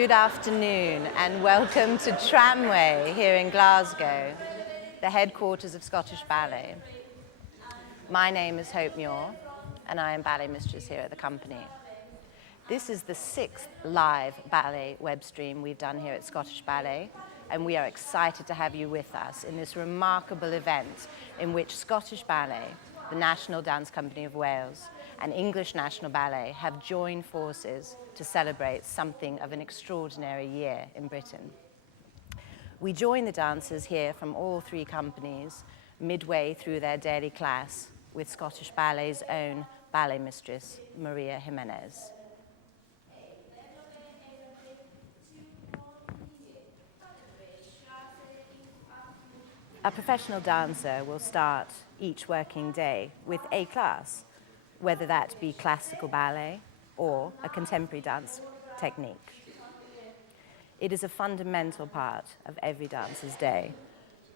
Good afternoon and welcome to Tramway here in Glasgow, the headquarters of Scottish Ballet. My name is Hope Muir and I am ballet mistress here at the company. This is the 6th live ballet web stream we've done here at Scottish Ballet, and we are excited to have you with us in this remarkable event in which Scottish Ballet, the National Dance Company of Wales, and English National Ballet have joined forces to celebrate something of an extraordinary year in Britain. We join the dancers here from all three companies midway through their daily class with Scottish Ballet's own ballet mistress, Maria Jimenez. A professional dancer will start each working day with a class, whether that be classical ballet or a contemporary dance technique. It is a fundamental part of every dancer's day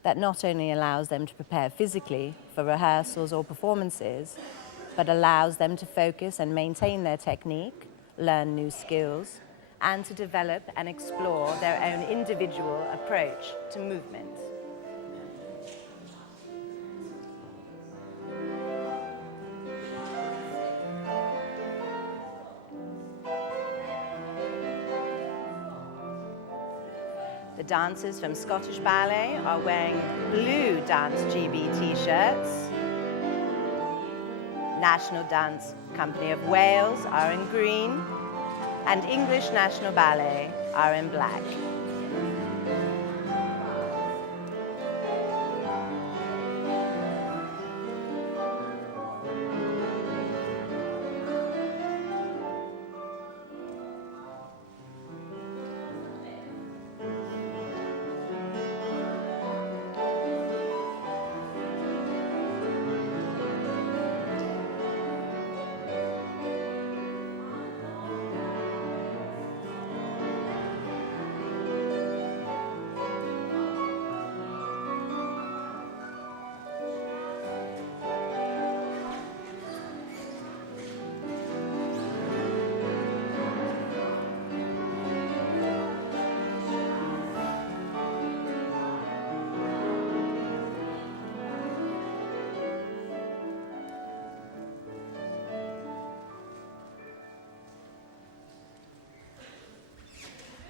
that not only allows them to prepare physically for rehearsals or performances, but allows them to focus and maintain their technique, learn new skills, and to develop and explore their own individual approach to movement. The dancers from Scottish Ballet are wearing blue Dance GB t-shirts. National Dance Company of Wales are in green, and English National Ballet are in black.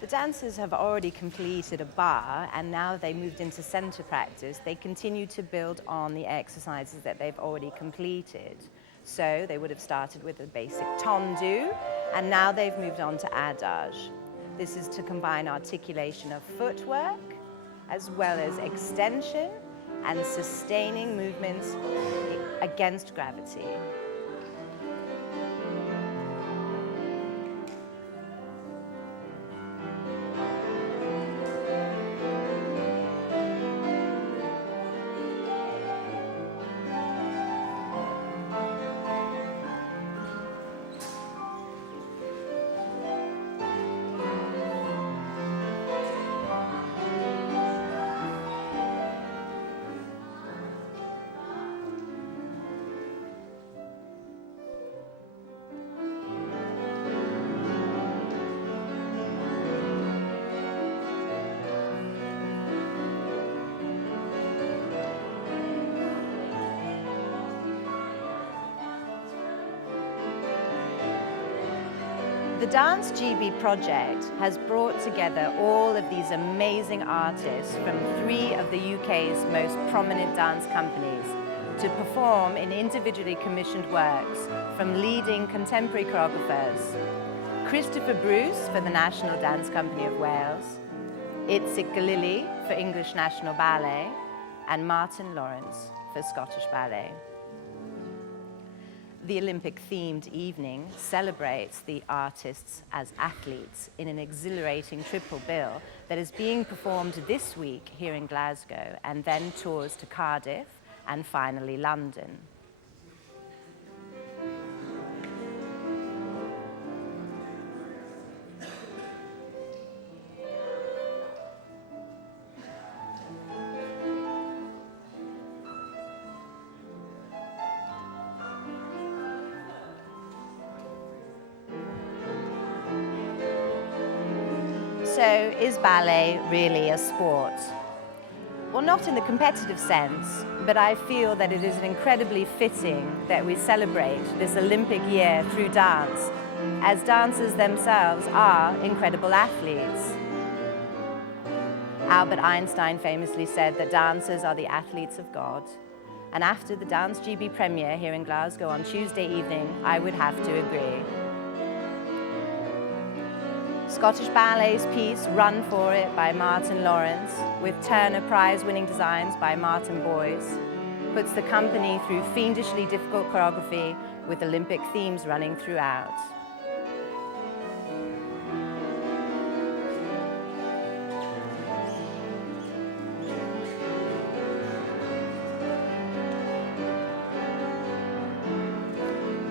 The dancers have already completed a bar, and now they moved into center practice. They continue to build on the exercises that they've already completed. So they would have started with a basic tendu, and now they've moved on to adage. This is to combine articulation of footwork, as well as extension and sustaining movements against gravity. The Dance GB project has brought together all of these amazing artists from 3 of the UK's most prominent dance companies to perform in individually commissioned works from leading contemporary choreographers: Christopher Bruce for the National Dance Company of Wales, Itzik Galili for English National Ballet, and Martin Lawrence for Scottish Ballet. The Olympic-themed evening celebrates the artists as athletes in an exhilarating triple bill that is being performed this week here in Glasgow and then tours to Cardiff and finally London. So, is ballet really a sport? Well, not in the competitive sense, but I feel that it is incredibly fitting that we celebrate this Olympic year through dance, as dancers themselves are incredible athletes. Albert Einstein famously said that dancers are the athletes of God. And after the Dance GB premiere here in Glasgow on Tuesday evening, I would have to agree. Scottish Ballet's piece Run For It by Martin Lawrence, with Turner Prize-winning designs by Martin Boyce, puts the company through fiendishly difficult choreography with Olympic themes running throughout.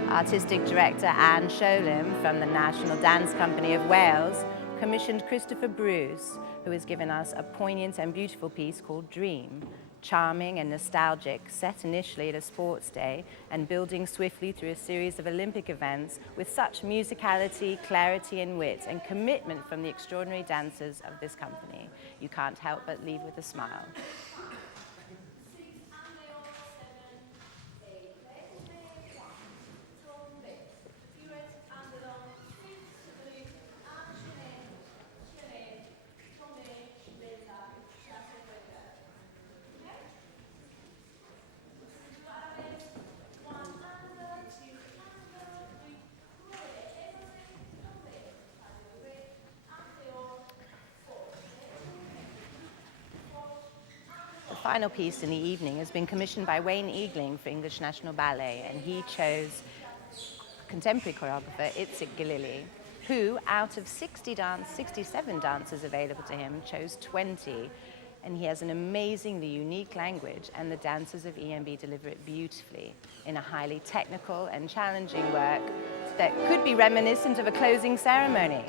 Artistic director Anne Sholem from the National Dance Company of Wales commissioned Christopher Bruce, who has given us a poignant and beautiful piece called Dream, charming and nostalgic, set initially at a sports day and building swiftly through a series of Olympic events with such musicality, clarity and wit and commitment from the extraordinary dancers of this company. You can't help but leave with a smile. The final piece in the evening has been commissioned by Wayne Eagling for English National Ballet, and he chose contemporary choreographer Itzik Galili, who, out of 67 dancers available to him, chose 20. And he has an amazingly unique language, and the dancers of ENB deliver it beautifully in a highly technical and challenging work that could be reminiscent of a closing ceremony.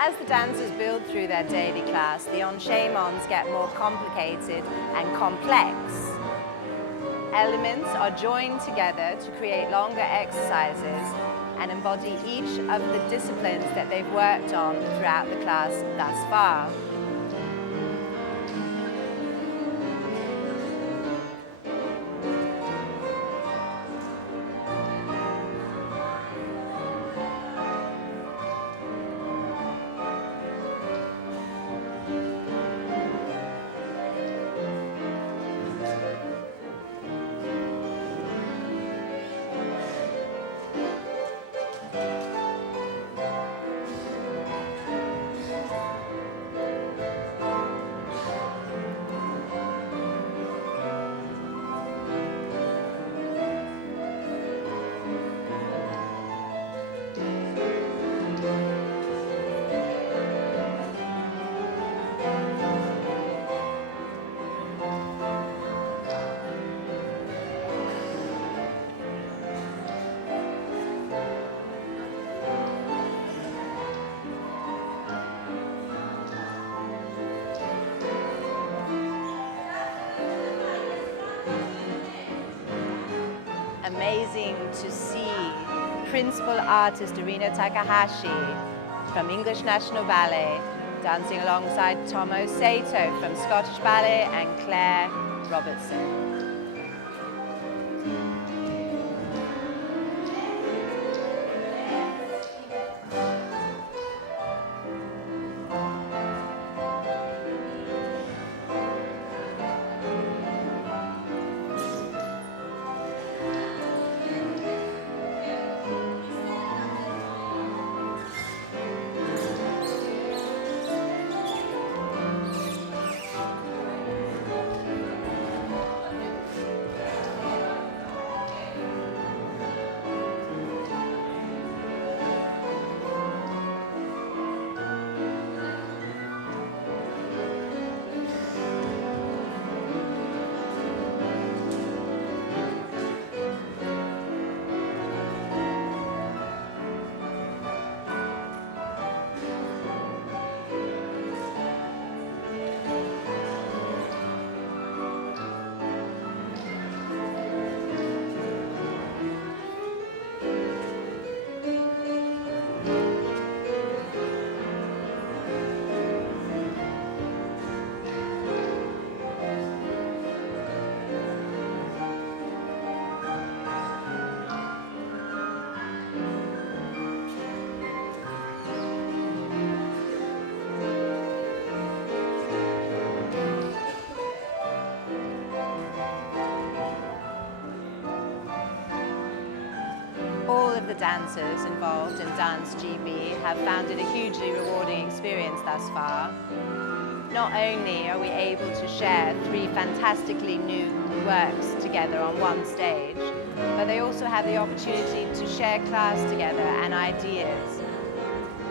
As the dancers build through their daily class, the enchaînements get more complicated and complex. Elements are joined together to create longer exercises and embody each of the disciplines that they've worked on throughout the class thus far. Amazing to see principal artist Arina Takahashi from English National Ballet dancing alongside Tomo Sato from Scottish Ballet and Claire Robertson. dancers involved in Dance GB have found it a hugely rewarding experience thus far. Not only are we able to share 3 fantastically new works together on one stage, but they also have the opportunity to share class together and ideas.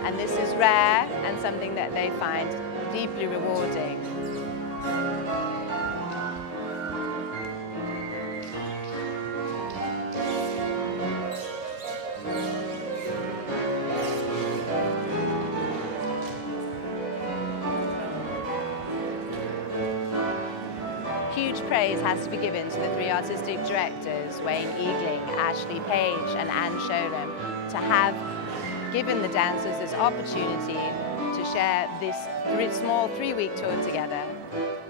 And this is rare and something that they find deeply rewarding. Huge praise has to be given to the 3 artistic directors, Wayne Eagling, Ashley Page, and Anne Sholem, to have given the dancers this opportunity to share this small 3-week tour together,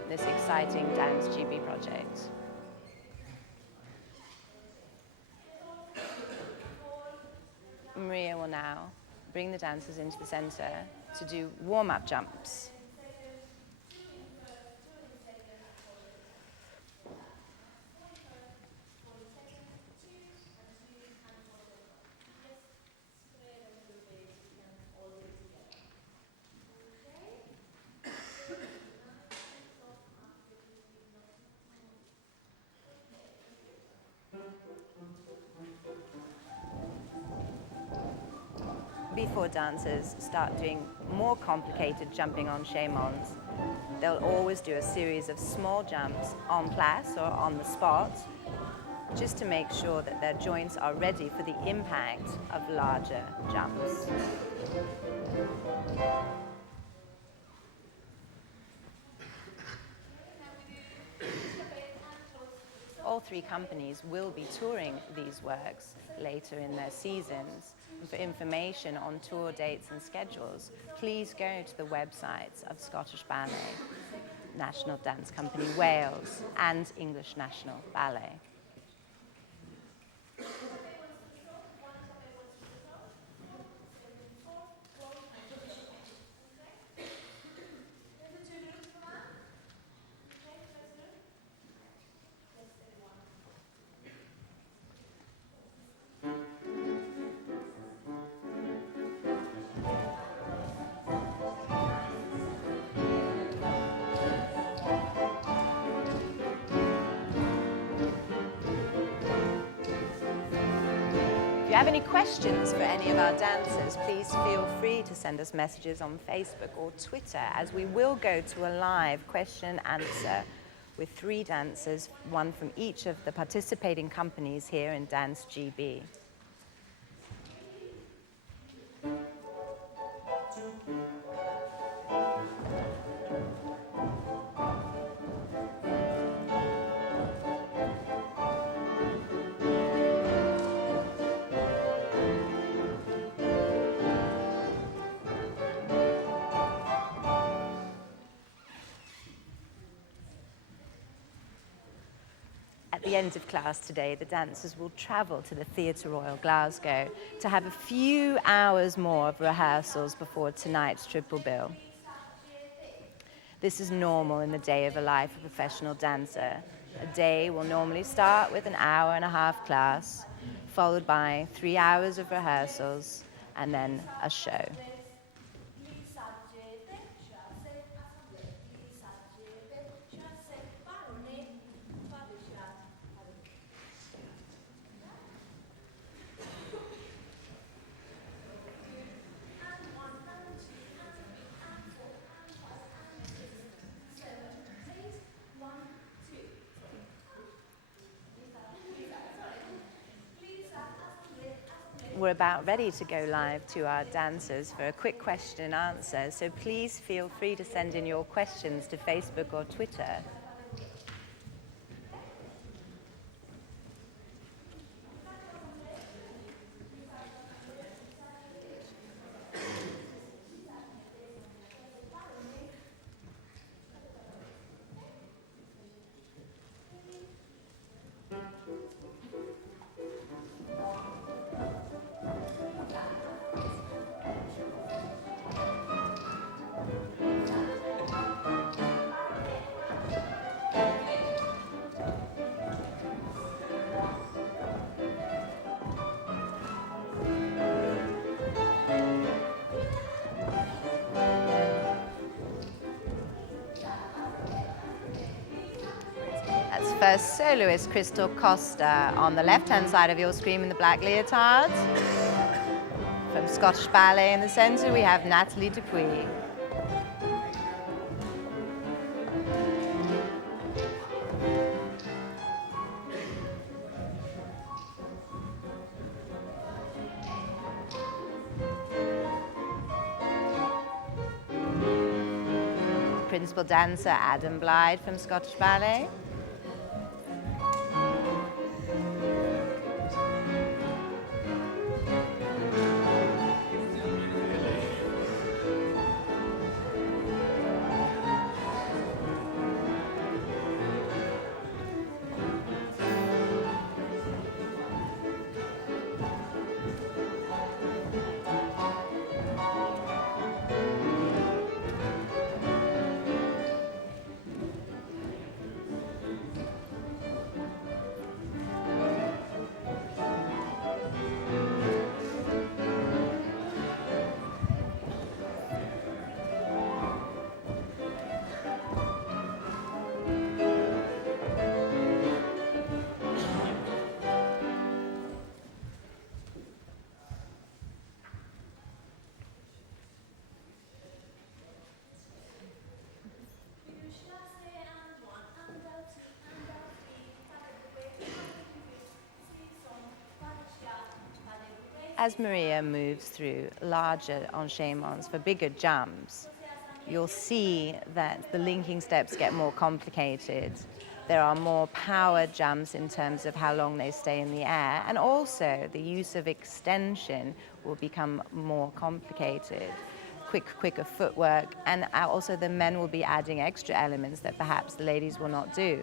this exciting Dance GB project. Maria will now bring the dancers into the center to do warm-up jumps. Before dancers start doing more complicated jumping en chaimons, they'll always do a series of small jumps en place or on the spot, just to make sure that their joints are ready for the impact of larger jumps. All 3 companies will be touring these works later in their seasons. And for information on tour dates and schedules, please go to the websites of Scottish Ballet, National Dance Company Wales, and English National Ballet. If you have any questions for any of our dancers, please feel free to send us messages on Facebook or Twitter, as we will go to a live question and answer with 3 dancers, 1 from each of the participating companies here in Dance GB. At the end of class today, the dancers will travel to the Theatre Royal Glasgow to have a few hours more of rehearsals before tonight's triple bill. This is normal in the day of a life of a professional dancer. A day will normally start with an hour-and-a-half class, followed by 3 hours of rehearsals, and then a show. We're about ready to go live to our dancers for a quick question and answer, so please feel free to send in your questions to Facebook or Twitter. first soloist, Crystal Costa, on the left-hand side of your screen in the black leotard. From Scottish Ballet in the center, we have Natalie Dupuy. Principal dancer Adam Blythe from Scottish Ballet. As Maria moves through larger enchaînements for bigger jumps, you'll see that the linking steps get more complicated. There are more power jumps in terms of how long they stay in the air, and also the use of extension will become more complicated. Quicker footwork, and also the men will be adding extra elements that perhaps the ladies will not do.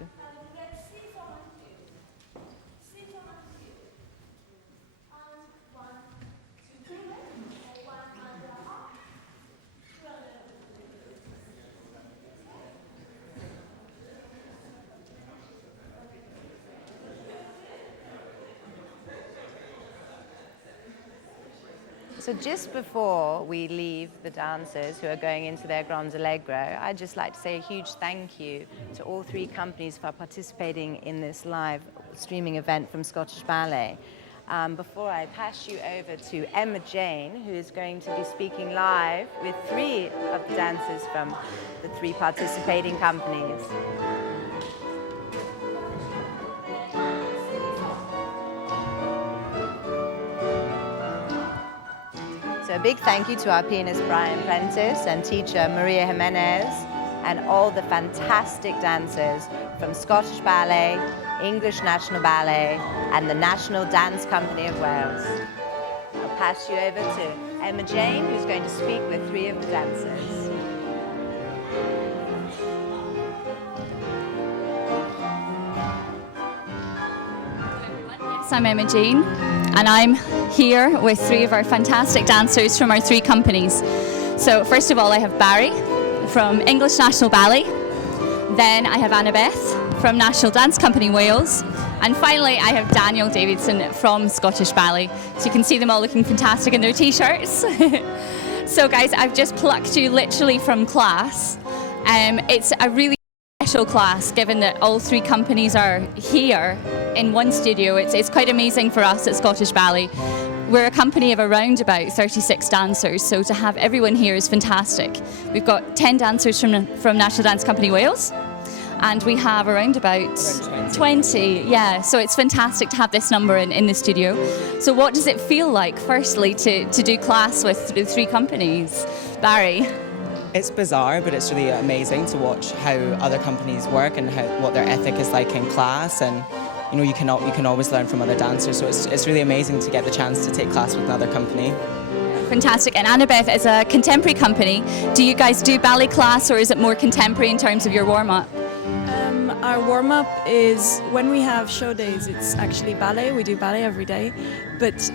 So just before we leave the dancers who are going into their Grand Allegro, I'd just like to say a huge thank you to all three companies for participating in this live streaming event from Scottish Ballet. Before I pass you over to Emma Jane, who is going to be speaking live with three of the dancers from the three participating companies. So a big thank you to our pianist Brian Prentice and teacher Maria Jimenez and all the fantastic dancers from Scottish Ballet, English National Ballet and the National Dance Company of Wales. I'll pass you over to Emma Jane, who's going to speak with three of the dancers. I'm Emma Jane, and I'm here with three of our fantastic dancers from our three companies. So first of all, I have Barry from English National Ballet, then I have Annabeth from National Dance Company Wales, and finally I have Daniel Davidson from Scottish Ballet. So you can see them all looking fantastic in their t-shirts. So guys, I've just plucked you literally from class. It's a really special class, given that all three companies are here in one studio. It's quite amazing for us at Scottish Ballet. We're a company of around about 36 dancers, so to have everyone here is fantastic. We've got 10 dancers from National Dance Company Wales, and we have around about 20. Yeah, so it's fantastic to have this number in the studio. So what does it feel like, firstly, to do class with the three companies? Barry? It's bizarre, but it's really amazing to watch how other companies work and what their ethic is like in class, and you know, you can always learn from other dancers, so it's really amazing to get the chance to take class with another company. Fantastic. And Annabeth, as a contemporary company, do you guys do ballet class, or is it more contemporary in terms of your warm-up? Our warm-up is, when we have show days, it's actually ballet. We do ballet every day, but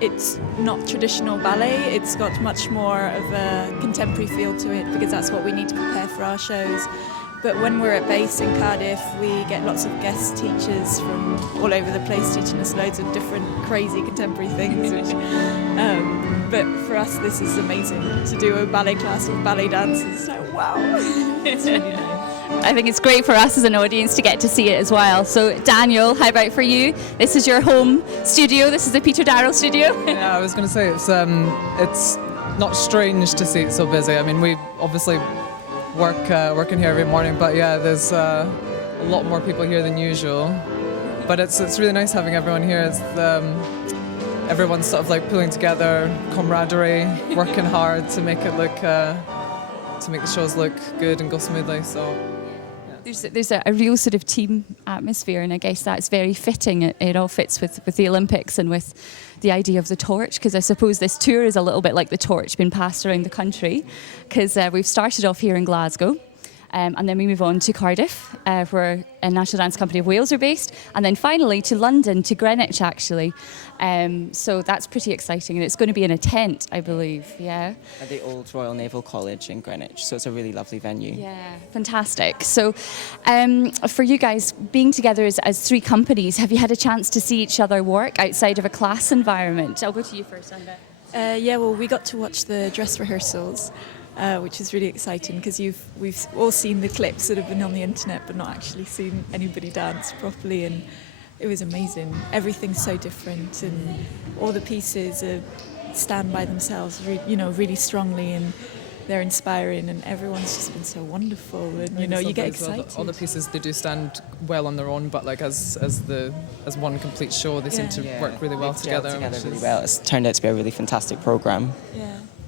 it's not traditional ballet. It's got much more of a contemporary feel to it, because that's what we need to prepare for our shows. But when we're at base in Cardiff, we get lots of guest teachers from all over the place teaching us loads of different crazy contemporary things. But for us, this is amazing to do a ballet class with ballet dancers. So wow, it's really nice. I think it's great for us as an audience to get to see it as well. So Daniel, how about for you? This is your home studio. This is the Peter Darrell Studio. Yeah, I was going to say it's not strange to see it so busy. I mean, we obviously working here every morning, but yeah, there's a lot more people here than usual. But it's really nice having everyone here. It's everyone's sort of like pulling together, camaraderie, working hard to make it look to make the shows look good and go smoothly. So yeah. There's a real sort of team atmosphere, and I guess that's very fitting. It all fits with the Olympics and with the idea of the torch, because I suppose this tour is a little bit like the torch being passed around the country, because we've started off here in Glasgow. And then we move on to Cardiff, where a National Dance Company of Wales are based, and then finally to London, to Greenwich actually. So that's pretty exciting, and it's going to be in a tent, I believe, yeah? At the old Royal Naval College in Greenwich, so it's a really lovely venue. Yeah, fantastic. So for you guys, being together as three companies, have you had a chance to see each other work outside of a class environment? I'll go to you first, Annabeth. Yeah, well, we got to watch the dress rehearsals, which is really exciting because we've all seen the clips that have been on the internet but not actually seen anybody dance properly, and it was amazing. Everything's so different, and all the pieces stand by themselves, really strongly, and they're inspiring, and everyone's just been so wonderful, and you get excited. All the pieces, they do stand well on their own, but like as one complete show, they seem to work really well together. Really well. It's turned out to be a really fantastic program.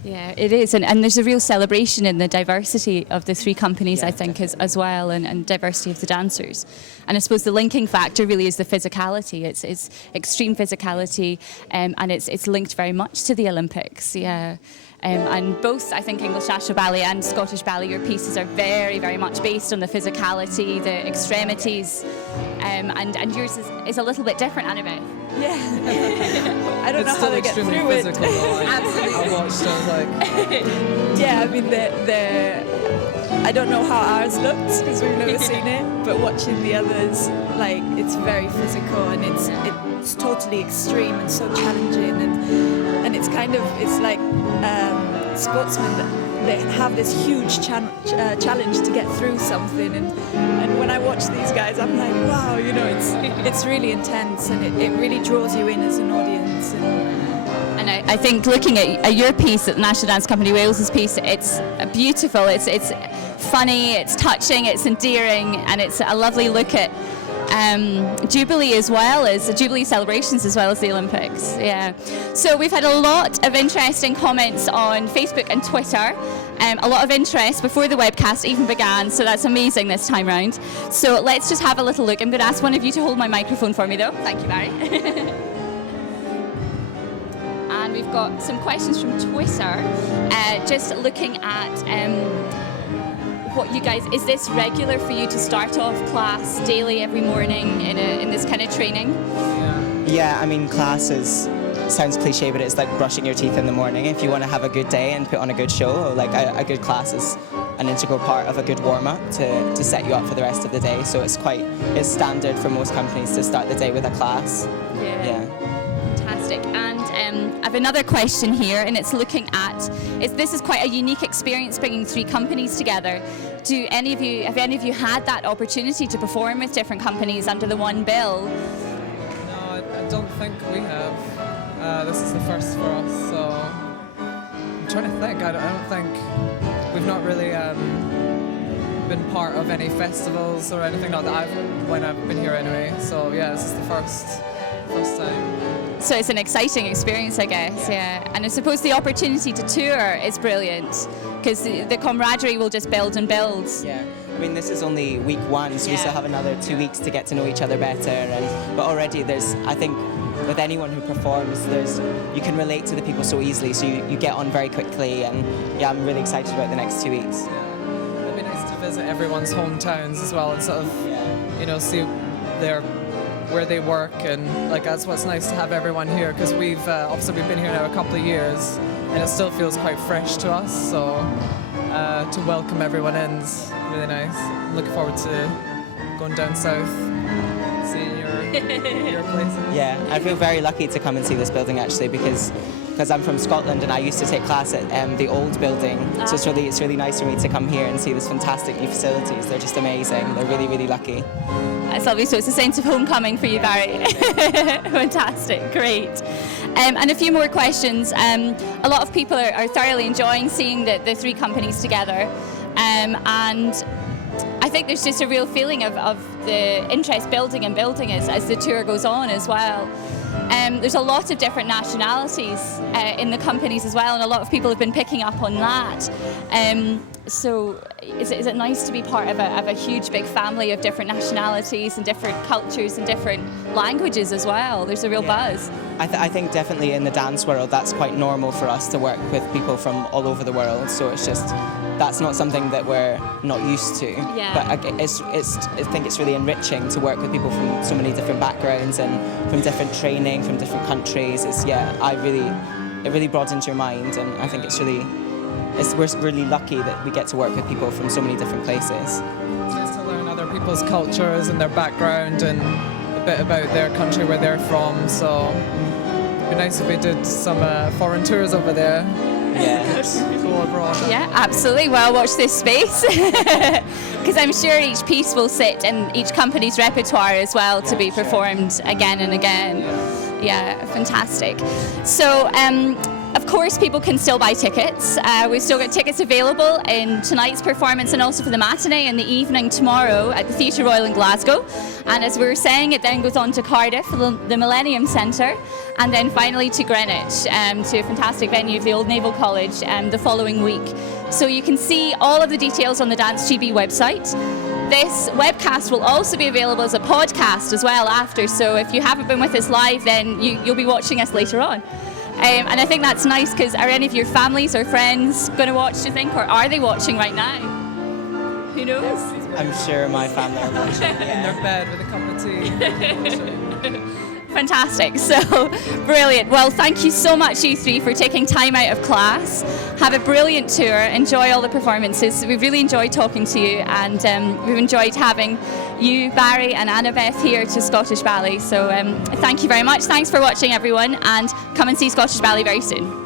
Yeah, it is, and there's a real celebration in the diversity of the three companies, I think, as well, and diversity of the dancers. And I suppose the linking factor really is the physicality. It's extreme physicality, and it's linked very much to the Olympics. Yeah. And both, I think, English National Ballet and Scottish Ballet, your pieces are very, very much based on the physicality, the extremities, and yours is a little bit different, Annabeth. Yeah. I don't know how to get through it. Absolutely. I watched, I was like... Yeah, I mean, I don't know how ours looked because we've never seen it, but watching the others, like, it's very physical, and it's totally extreme and so challenging, and it's like sportsmen they have this huge challenge to get through something, and when I watch these guys, I'm like, wow, it's really intense, and it really draws you in as an audience. And I think looking at your piece, at National Dance Company Wales's piece, it's beautiful, it's funny, it's touching, it's endearing, and it's a lovely look at Jubilee as well as the Jubilee celebrations as well as the Olympics. Yeah. So we've had a lot of interesting comments on Facebook and Twitter. A lot of interest before the webcast even began, so that's amazing this time round. So let's just have a little look. I'm going to ask one of you to hold my microphone for me though. Thank you, Barry. And we've got some questions from Twitter, just looking at what you guys, is this regular for you to start off class daily every morning in this kind of training? Yeah, I mean, sounds cliche, but it's like brushing your teeth in the morning. If you want to have a good day and put on a good show, like a good class is an integral part of a good warm-up to set you up for the rest of the day. So it's standard for most companies to start the day with a class. Yeah. Fantastic. And I have another question here, and it's looking at, this is quite a unique experience bringing three companies together. Have any of you had that opportunity to perform with different companies under the one bill? No, I don't think we have. This is the first for us, so I'm trying to think. I don't think we've not really been part of any festivals or anything like that when I've been here anyway. So yeah, this is the first time. So it's an exciting experience, I guess, yeah. And I suppose the opportunity to tour is brilliant because the camaraderie will just build and build. Yeah, I mean, this is only week one, so we still have another 2 weeks to get to know each other better. But already I think, with anyone who performs, you can relate to the people so easily, so you get on very quickly, and yeah, I'm really excited about the next 2 weeks. Yeah, it'd be nice to visit everyone's hometowns as well and sort of, see where they work, and like that's what's nice to have everyone here, because we've been here now a couple of years and it still feels quite fresh to us, so to welcome everyone in is really nice. I'm looking forward to going down south, seeing your places. Yeah, I feel very lucky to come and see this building actually, because because I'm from Scotland and I used to take class at the old building. So it's really nice for me to come here and see this fantastic new facilities. They're just amazing. They're really, really lucky. That's lovely. So it's a sense of homecoming for you, Barry. Fantastic, great. And a few more questions. A lot of people are thoroughly enjoying seeing the three companies together. And I think there's just a real feeling of the interest building as the tour goes on as well. There's a lot of different nationalities in the companies as well, and a lot of people have been picking up on that. So is it nice to be part of a huge big family of different nationalities and different cultures and different languages as well? There's a real buzz. I think definitely in the dance world that's quite normal for us to work with people from all over the world, so it's just that's not something that we're not used to. Yeah. But I think it's really enriching to work with people from so many different backgrounds and from different training, from different countries. It really broadens your mind, and I think we're really lucky that we get to work with people from so many different places. Just to learn other people's cultures and their background and a bit about their country, where they're from. So it'd be nice if we did some foreign tours over there. Yeah. Go abroad. Yeah, absolutely. Well, watch this space, because I'm sure each piece will sit in each company's repertoire as well to be performed again and again. Yeah, fantastic. So, of course, people can still buy tickets. We've still got tickets available in tonight's performance and also for the matinee and the evening tomorrow at the Theatre Royal in Glasgow. And as we were saying, it then goes on to Cardiff, the Millennium Centre, and then finally to Greenwich, to a fantastic venue of the Old Naval College the following week. So you can see all of the details on the Dance GB website. This webcast will also be available as a podcast as well after, so if you haven't been with us live, then you'll be watching us later on. And I think that's nice, because are any of your families or friends going to watch, do you think, or are they watching right now? Who knows? I'm sure my family are watching. In their bed with a cup of tea. Fantastic. So brilliant. Well, thank you so much, you three, for taking time out of class. Have a brilliant tour. Enjoy all the performances. We've really enjoyed talking to you, and we've enjoyed having you, Barry, and Annabeth here to Scottish Ballet. So thank you very much. Thanks for watching, everyone, and come and see Scottish Ballet very soon.